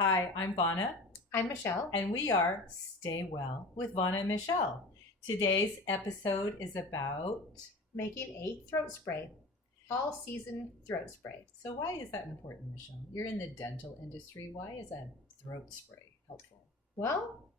Hi, I'm Vonna, I'm Michelle. and we are Stay Well with Vonna and Michelle. Today's episode is about. Making a throat spray, all season throat spray. So, why is that important, Michelle? You're in the dental industry. Why is a throat spray helpful? Well,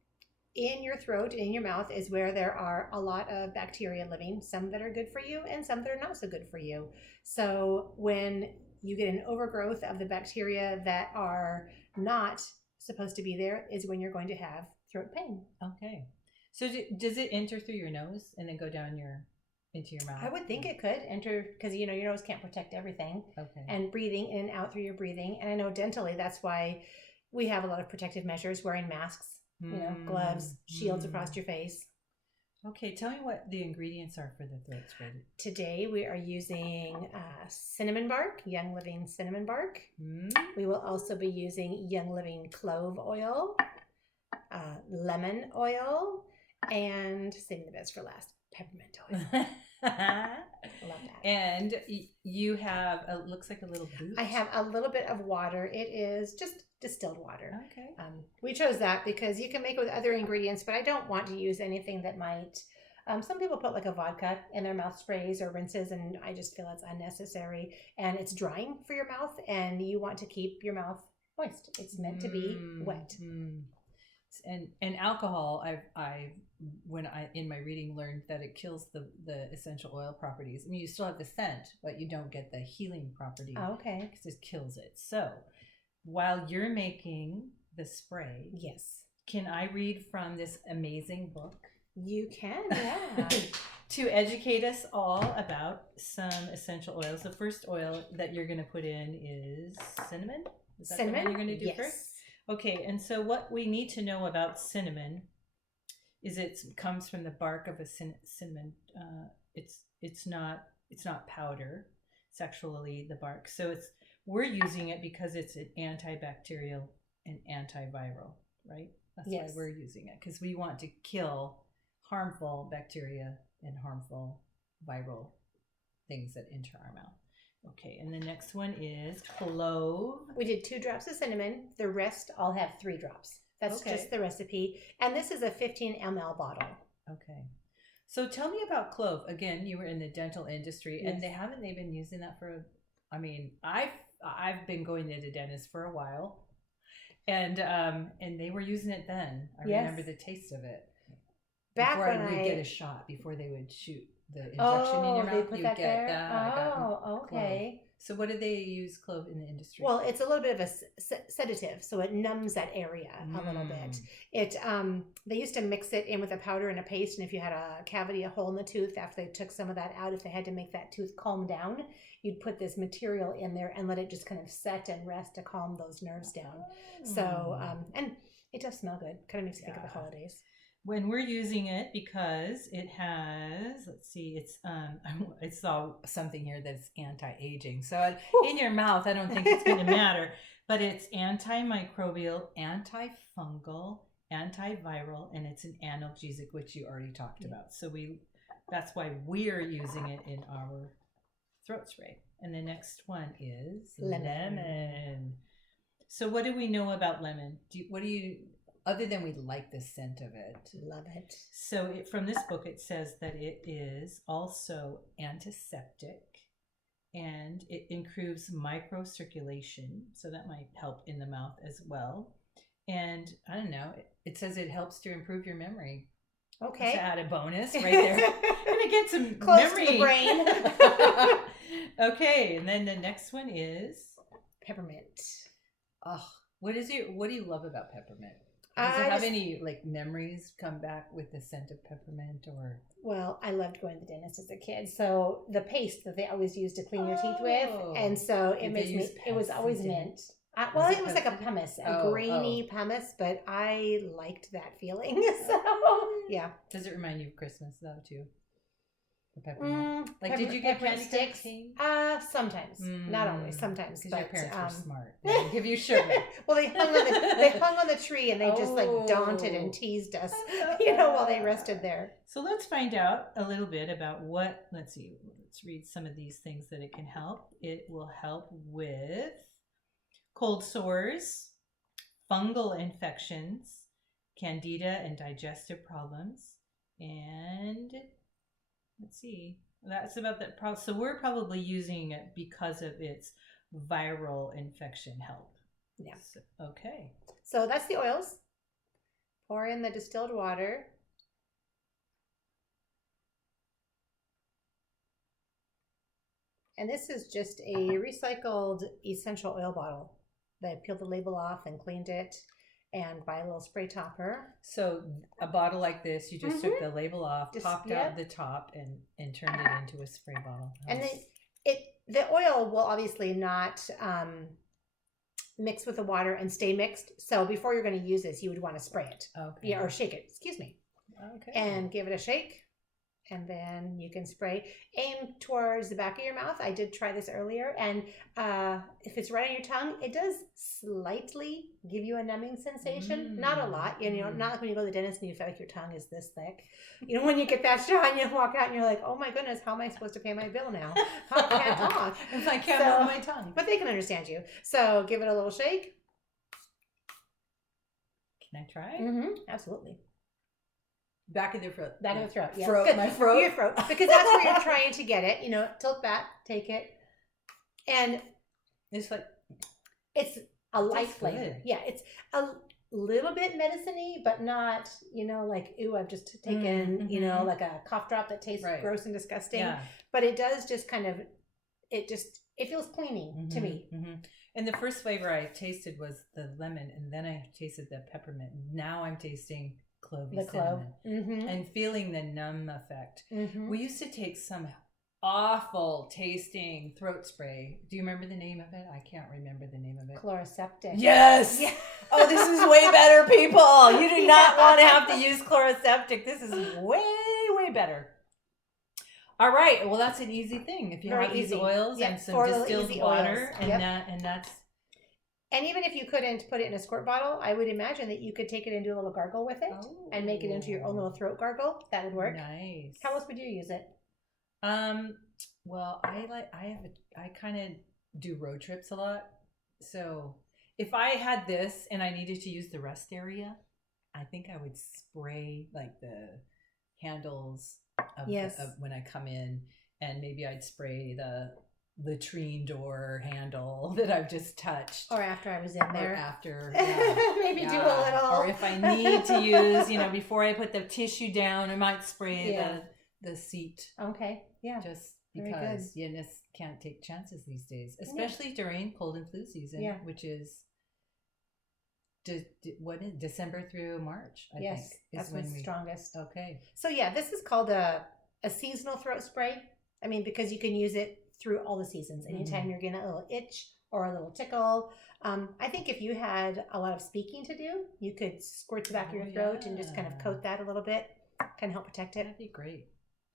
in your throat, in your mouth, is where there are a lot of bacteria living, some that are good for you and some that are not so good for you. So, when you get an overgrowth of the bacteria that are not supposed to be there, is when you're going to have throat pain. Okay. So, does it enter through your nose and then go down into your mouth? I would think it could enter because your nose can't protect everything. Okay. And breathing in and out through your breathing. And I know dentally, that's why we have a lot of protective measures, wearing masks, gloves, shields across your face. Okay, tell me what the ingredients are for the throat spray. Today we are using cinnamon bark, Young Living cinnamon bark. We will also be using Young Living clove oil, lemon oil, and saving the best for last, peppermint oil. Love that. And you have, looks like a little boot. I have a little bit of water. It is just distilled water. Okay. We chose that because you can make it with other ingredients, but I don't want to use anything that might. Some people put like a vodka in their mouth sprays or rinses, and I just feel it's unnecessary. And it's drying for your mouth, and you want to keep your mouth moist. It's meant to be wet. And alcohol, I when I in my reading learned that it kills the essential oil properties. I mean, you still have the scent, but you don't get the healing property. Oh, okay. Because it kills it. So while you're making the spray, yes, can I read from this amazing book? You can, yeah. To educate us all about some essential oils. The first oil that you're going to put in is cinnamon. Is that cinnamon? The one you're going to do yes. first? Okay, and so what we need to know about cinnamon is it comes from the bark of a cinnamon. It's not powder. It's actually the bark. So we're using it because it's an antibacterial and antiviral, right? That's yes. why we're using it, because we want to kill harmful bacteria and harmful viral things that enter our mouth. Okay, and the next one is clove. We did 2 drops of cinnamon. The rest all have 3 drops. That's okay. just the recipe. And this is a 15 ml bottle. Okay. So tell me about clove. Again, you were in the dental industry, yes. and they've been using that for, I mean, I've been going to the dentist for a while, and they were using it then. I yes. remember the taste of it. Back before when I would get a shot, before they would shoot the injection in your mouth, they put you that get there? that. Oh, okay. Clove. So what do they use clove in the industry? Well, it's a little bit of a sedative, so it numbs that area a little bit. It they used to mix it in with a powder and a paste, and if you had a cavity, a hole in the tooth, after they took some of that out, if they had to make that tooth calm down, you'd put this material in there and let it just kind of set and rest to calm those nerves down. So and it does smell good. Kind of makes you think of the holidays. When we're using it, because it has, let's see, I saw something here that's anti-aging. So in your mouth, I don't think it's going to matter, but it's antimicrobial, antifungal, antiviral, and it's an analgesic, which you already talked about. So that's why we're using it in our throat spray. And the next one is lemon. So what do we know about lemon? Other than we like the scent of it. Love it. So from this book, it says that it is also antiseptic and it improves microcirculation. So that might help in the mouth as well. And I don't know, it says it helps to improve your memory. Okay. Let's add a bonus right there. Gonna get some close memory. to the brain. Okay, and then the next one is peppermint. Oh, what do you love about peppermint? Does it have any memories come back with the scent of peppermint or? Well, I loved going to the dentist as a kid. So the paste that they always used to clean your teeth with, and so it makes me. It was always mint. Well, it was like a pumice, a grainy pumice, but I liked that feeling. So yeah. Does it remind you of Christmas though too? The peppermint. Did you get candy sticks? Sometimes, not always. Sometimes, because your parents were smart. They give you sugar. Well, they hung on the tree and they just daunted and teased us, while they rested there. So let's find out a little bit about what. Let's see. Let's read some of these things that it can help. It will help with cold sores, fungal infections, candida, and digestive problems. And let's see, that's about that. So we're probably using it because of its viral infection help. Yeah. So, okay. So that's the oils. Pour in the distilled water. And this is just a recycled essential oil bottle. They peeled the label off and cleaned it and buy a little spray topper. So a bottle like this, you just took the label off, popped out the top, and turned it into a spray bottle. And the oil will obviously not mix with the water and stay mixed. So before you're going to use this, you would want to spray it. Okay. Yeah, or shake it. Excuse me. Okay. And give it a shake. And then you can spray. Aim towards the back of your mouth. I did try this earlier. And if it's right on your tongue, it does slightly give you a numbing sensation. Not a lot. You know, not like when you go to the dentist and you feel like your tongue is this thick. You know, when you get that shot and you walk out and you're like, oh my goodness, how am I supposed to pay my bill now? I can't talk. If I can't move my tongue. But they can understand you. So give it a little shake. Can I try? Absolutely. Back of the throat. Back of the throat. Yeah. Throat. Good. My throat. Your throat. Because that's where you're trying to get it. You know, tilt back, take it. And it's like, it's a light flavor. Good. Yeah. It's a little bit medicine-y, but not, you know, like, ooh, I've just taken, you know, like a cough drop that tastes gross and disgusting. Yeah. But it does just kind of, it feels cleaning to me. And the first flavor I tasted was the lemon, and then I tasted the peppermint. Now I'm tasting clovey cinnamon and feeling the numb effect. We used to take some awful tasting throat spray. Do you remember the name of it? I can't remember the name of it. Chloroseptic. Yes. Yeah. Oh, this is way better, people. You do not want to have to use Chloroseptic. This is way, way better. All right. Well, that's an easy thing. If you have these oils and some distilled water, and that's. And even if you couldn't put it in a squirt bottle, I would imagine that you could take it and do a little gargle with it and make it into your own little throat gargle. That would work. Nice. How else would you use it? Well, I kind of do road trips a lot. So if I had this and I needed to use the rest area, I think I would spray like the handles of when I come in, and maybe I'd spray the latrine door handle that I've just touched, or after I was in there, or after maybe do a little, or if I need to use, you know, before I put the tissue down, I might spray the seat. Okay, yeah, just because you just can't take chances these days, especially during cold and flu season, which is December through March. I think that's when it's strongest. Okay, so this is called a seasonal throat spray. I mean, because you can use it through all the seasons. Anytime you're getting a little itch or a little tickle. I think if you had a lot of speaking to do, you could squirt the back of your throat and just kind of coat that a little bit, kind of help protect it. That'd be great.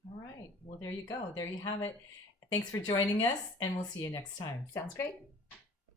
All right. Well, there you go. There you have it. Thanks for joining us, and we'll see you next time. Sounds great.